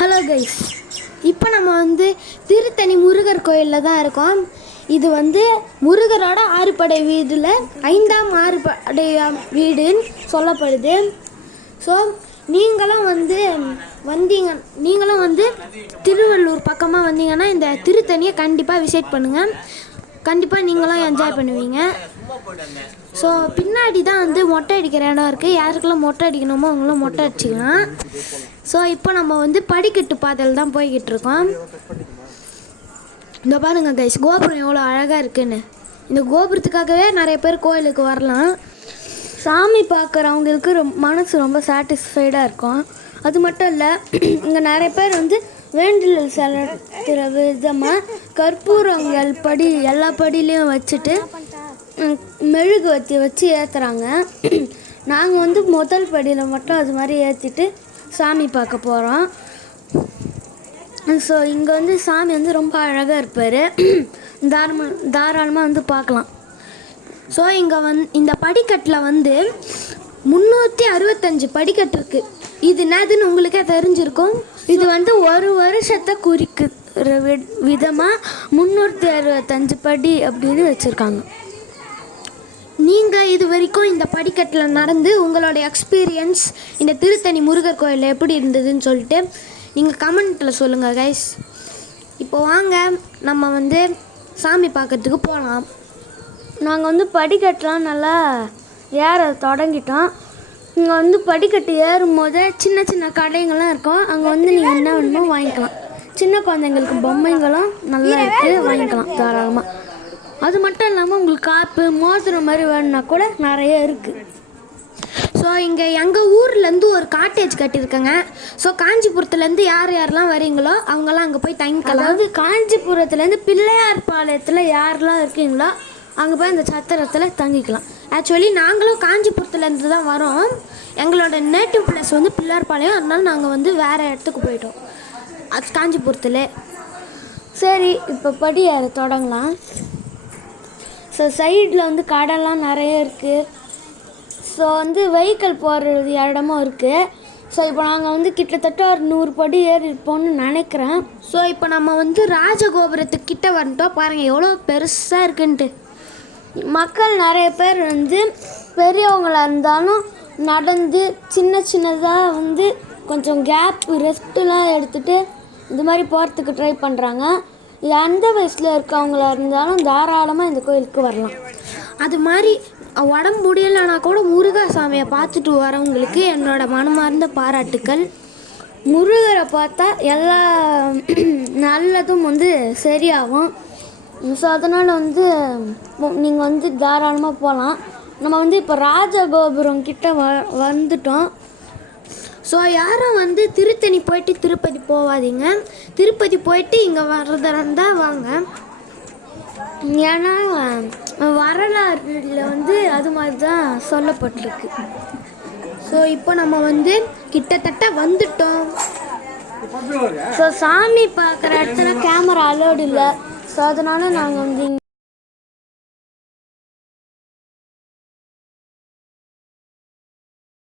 Hello guys, இப்போ நம்ம திருத்தணி முருகர் கோயிலில் தான் இருக்கோம். இது முருகரோட ஆறுபடை வீடில் 5ஆம் ஆறுபடை வீடுன்னு சொல்லப்படுது. ஸோ நீங்களும் திருவள்ளூர் பக்கமாக வந்தீங்கன்னா இந்த திருத்தணியை கண்டிப்பாக விசிட் பண்ணுங்கள். கண்டிப்பாக நீங்களும் என்ஜாய் பண்ணுவீங்க. ஸோ பின்னாடி தான் மொட்டை அடிக்கிற இடம் இருக்குது. யாருக்கெல்லாம் மொட்டை அடிக்கணுமோ அவங்களும் மொட்டை அடிச்சிக்கலாம். ஸோ இப்போ நம்ம படிக்கட்டு பாதையில் தான் போய்கிட்டு இருக்கோம். இந்த பாருங்க கைஸ், கோபுரம் எவ்வளோ அழகாக இருக்குன்னு. இந்த கோபுரத்துக்காகவே நிறைய பேர் கோயிலுக்கு வரலாம். சாமி பார்க்குறவங்களுக்கு மனசு ரொம்ப சாட்டிஸ்ஃபைடாக இருக்கும். அது மட்டும் இல்லை, இங்கே நிறைய பேர் வேண்டுதல் செலுத்துகிற விதமாக கற்பூரங்கள் எல்லா படியிலையும் வச்சுட்டு மெழுகு வச்சு ஏற்றுறாங்க. நாங்கள் முதல் படியில் மட்டும் அது மாதிரி ஏற்றிட்டு சாமி பார்க்க போகிறோம். ஸோ இங்கே சாமி ரொம்ப அழகாக இருப்பார். தாராளமாக பார்க்கலாம். ஸோ இங்கே இந்த படிக்கட்டில் 365 படிக்கட்டு இருக்குது. இது என்னதுன்னு உங்களுக்கே தெரிஞ்சிருக்கும். இது ஒரு வருஷத்தை குறிக்கிற விதமாக 365 படி அப்படின்னு வச்சுருக்காங்க. நீங்கள் இது வரைக்கும் இந்த படிக்கட்டில் நடந்து உங்களோட எக்ஸ்பீரியன்ஸ் இந்த திருத்தணி முருகர் கோயிலில் எப்படி இருந்ததுன்னு சொல்லிட்டு நீங்கள் கமெண்ட்டில் சொல்லுங்கள் கைஸ். இப்போ வாங்க நம்ம சாமி பார்க்கறதுக்கு போகலாம். நாங்கள் படிக்கட்டெலாம் நல்லா ஏற தொடங்கிட்டோம். இங்கே படிக்கட்டு ஏறும்போது சின்ன சின்ன கடைங்கள்லாம் இருக்கும். அங்கே நீங்கள் என்ன வேணுமோ வாங்கிக்கலாம். சின்ன குழந்தைங்களுக்கு பொம்மைங்களும் நல்லா இருக்குது, வாங்கிக்கலாம் தாராளமாக. அது மட்டும் இல்லாமல் உங்களுக்கு காப்பு மோதிரம் மாதிரி வேணும்னா கூட நிறைய இருக்குது. ஸோ இங்கே எங்கள் ஊர்லேருந்து ஒரு காட்டேஜ் கட்டியிருக்கேங்க. ஸோ காஞ்சிபுரத்துலேருந்து யாரெல்லாம் வரீங்களோ அவங்களாம் அங்கே போய் தங்கிக்கலாம். அதாவது காஞ்சிபுரத்துலேருந்து பிள்ளையார் பாளையத்தில் யாரெல்லாம் இருக்கீங்களோ அங்கே போய் அந்த சத்திரத்தில் தங்கிக்கலாம். ஆக்சுவலி நாங்களும் காஞ்சிபுரத்துலேருந்து தான் வரோம். எங்களோட நேட்டிவ் பிளேஸ் பிள்ளையார்பாளையம். அதனால நாங்கள் வேறு இடத்துக்கு போயிட்டோம், அது காஞ்சிபுரத்தில். சரி, இப்போ படி ஏற தொடங்கலாம். ஸோ சைடில் கடைலாம் நிறைய இருக்குது. ஸோ வெஹிக்கிள் போகிறது இடமும் இருக்குது. ஸோ இப்போ நாங்கள் கிட்டத்தட்ட ஒரு 100 படி ஏறி இருப்போம்னு நினைக்கிறேன். ஸோ இப்போ நம்ம ராஜகோபுரத்துக்கிட்ட வந்துட்டோம். பாருங்கள் எவ்வளோ பெருசாக இருக்குன்ட்டு. மக்கள் நிறைய பேர் பெரியவங்களாக இருந்தாலும் நடந்து சின்ன சின்னதாக கொஞ்சம் கேப் ரெஸ்ட்டுலாம் எடுத்துகிட்டு இது மாதிரி போகிறதுக்கு ட்ரை பண்ணுறாங்க. எந்த வயசில் இருக்கவங்களாக இருந்தாலும் தாராளமாக இந்த கோயிலுக்கு வரலாம். அது மாதிரி உடம்பு முடியலைன்னா கூட முருகசாமியை பார்த்துட்டு வரவங்களுக்கு என்னோட மனமார்ந்த பாராட்டுக்கள். முருகரை பார்த்தா எல்லா நல்லதும் சரியாகும். ஸோ அதனால் நீங்கள் தாராளமாக போகலாம். நம்ம இப்போ ராஜகோபுரம் கிட்ட வந்துட்டோம். ஸோ யாரும் திருத்தணி போயிட்டு திருப்பதி போகாதீங்க. திருப்பதி போயிட்டு இங்கே வர்றதா இருந்தால் வாங்க. ஏன்னா வரலாறில் அது மாதிரி தான் சொல்லப்பட்டிருக்கு. ஸோ இப்போ நம்ம கிட்டத்தட்ட வந்துட்டோம். ஸோ சாமி பார்க்குற இடத்துல கேமரா அலோடு இல்லை. ஸோ அதனால் நாங்கள்